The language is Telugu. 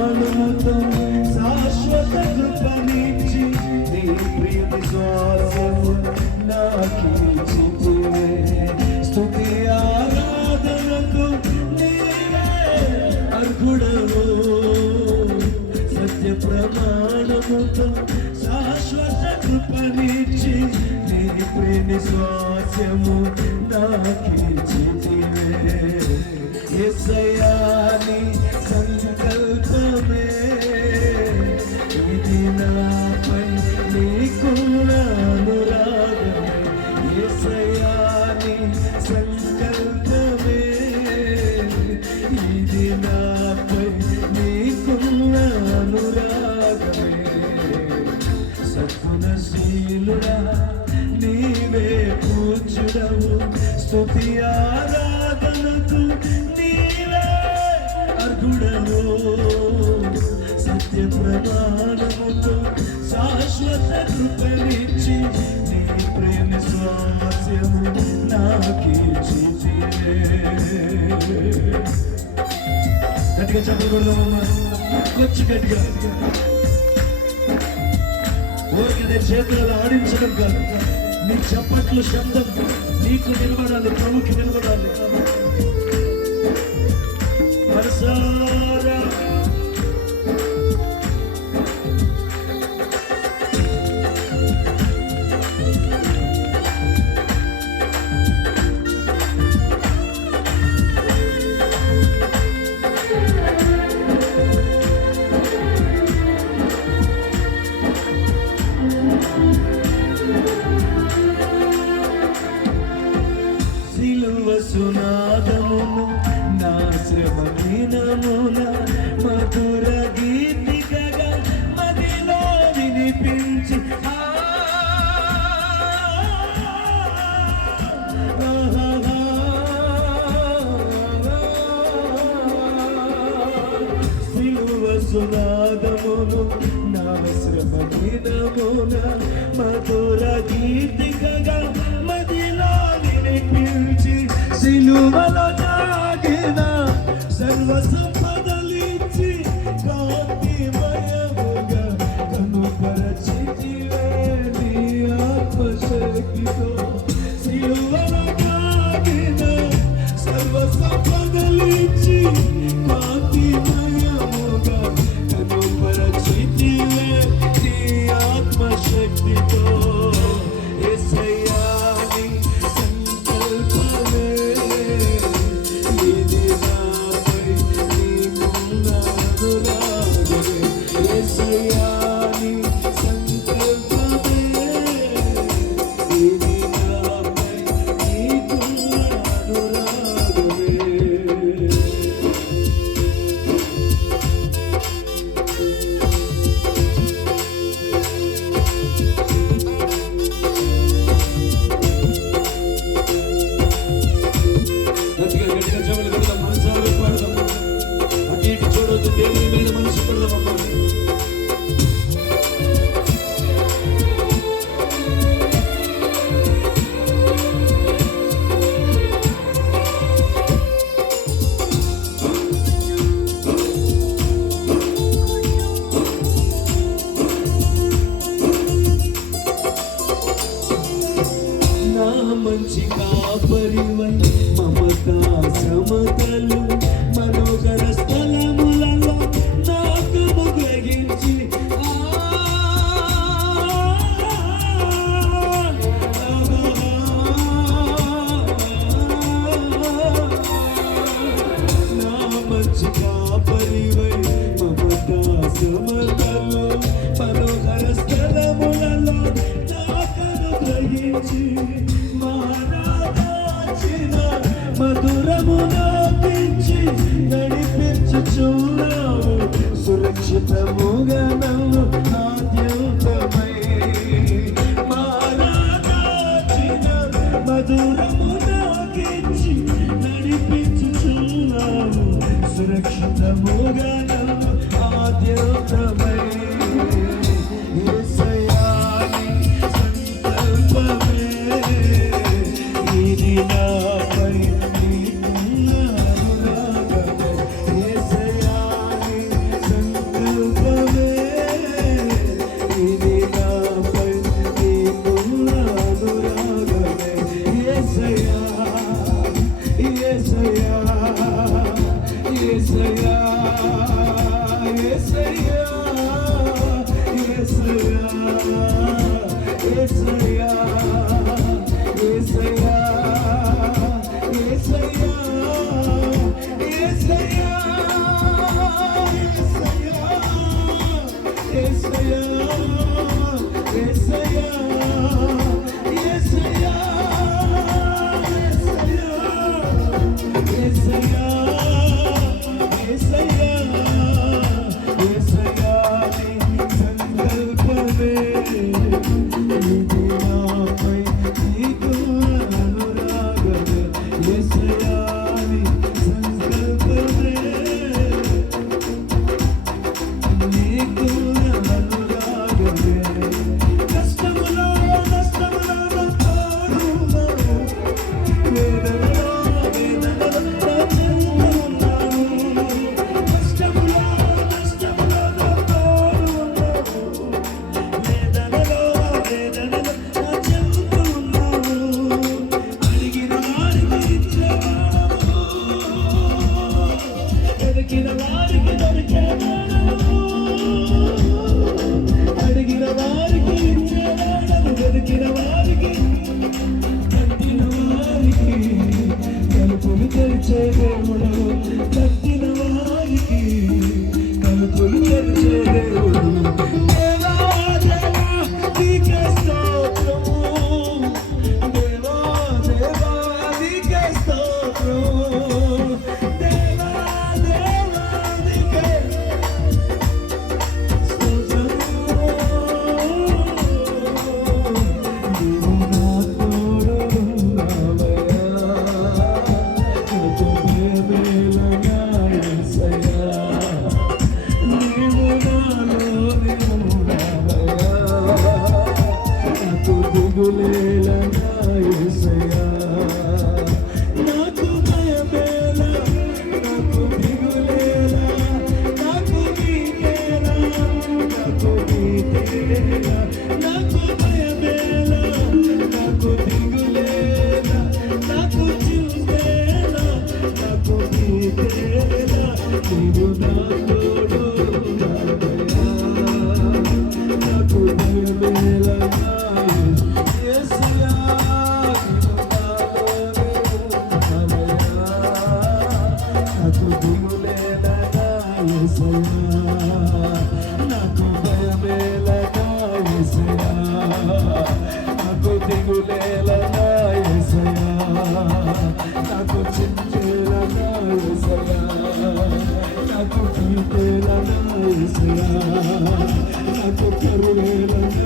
ప్రమాణముతో శాశ్వత కృపనిచ్చి నీ ప్రియ విశ్వాసము నాకిచ్చితివే. స్తుతి ఆరాధనకు నీవే అర్హుడవు. సత్య ప్రమాణముతో శాశ్వత కృపనిచ్చి నీ ప్రియ విశ్వాసము నాకిచ్చితివే. యేసయ్యా నీ సంకల్పమే ఇది నాపై నీకున్న అనురాగమే. యేసయ్యా నీ సంకల్పమే ఇది నాపై నీకున్న అనురాగమే. సద్గుణశీలుడా నీవే పూజ్యుడవు. స్తుతి ఆరాధనకు నీవే అర్హుడవు. సత్య ప్రమాణముతో శాశ్వత కృపనిచ్చి నీ ప్రేమ స్వాస్యము నాకిచ్చితివే. గట్టిగా చెప్పకూడదమ్మా, కొంచెం గట్టిగా. ఊరికనే చేతులలో ఆడించడం కాదు, నీ చప్పట్లు శబ్దం నీకు నిలబడాలి, ప్రభుకి నిలబడాలి. మనసారా సునాదమును నా శ్రమ దినమున మధుర గీతికగా మదిలో వినిపించి సిలువ సునాదమును నా శ్రమ దినమున మధుర గీతికగా మదిలో వినిపించి సిలువలో జాగిన సర్వ సంపదలిచ్చి కాంతిమయముగా కనుపరచితివే నీ ఆత్మశక్తితో. సిలువలో జాగిన సర్వ సంపదలిచ్చి కాంతిమయముగా కనుపరచితివే నీ ఆత్మశక్తితో. మంచి కాపరివై మమతా సమతలు మనోగర స్థలములలో నాకు గ్రహించి నా మంచి కాపరివై మమతా సమతలు మనోగర స్థలములలో నాకు గ్రహించి మధురమునపించి నడిపించుచున్నావు. సురక్షితముగా నన్ను ఆద్యంతమై మారాచిన మధురమునపించి నడిపించుచున్నావు. సురక్షితముగా నన్ను ఆద్యంతమై యేసయ్యా యేసయ్యా యేసయ్యా యేసయ్యా యేసయ్యా యేసయ్యా యేసయ్యా యేసయ్యా యేసయ్యా యేసయ్యా యేసయ్యా యేసయ్యా యేసయ్యా నీ సంకల్పమే ఇది నాపై నీకు అనురాగమే యేసయ్యా నీ సంకల్పమే నీకు అనురాగమే కష్టములో నష్టములో నా తోడున్నావు వేదనలో వేదనలో నా చెంత ఉన్నావు కష్టములో నష్టములో నా తోడున్నావు వేదనలో వేదనలో నా చెంత ఉన్నావు అడిగిన వారికి ఇచ్చేవాడవు వెతికిన వారికి దొరికేవాడవు అడిగిన వారికి ఇచ్చేవాడవు వెతికిన వారికి కట్టిన వారికి తలుపులు తెరిచే దేవుడవు కట్టిన వారికి తలుపులు తెరిచే దేవుడు దేవా దేవా నీకే స్తోత్రము దేవా దేవా నీకే స్తోత్రము దేవా దేవా నీకే నాకు భయమేలా నాకు దిగులేలా నాకు నీకేలా నాకు నీకేలా నాకు భయమేలా నాకు దిగులేలా నాకు చూసేలా నాకు నీకేలా నీవు నా తోడు నాకు భయమేలా యేసయ్యా నాకు దిగులేలా నాకు భయమేలా యేసయ్యా నాకు దిగులేలా యేసయ్యా నాకు చింతేలా యేసయ్యా నాకు కీటేలా యేసయ్యా నాకు కరువేలా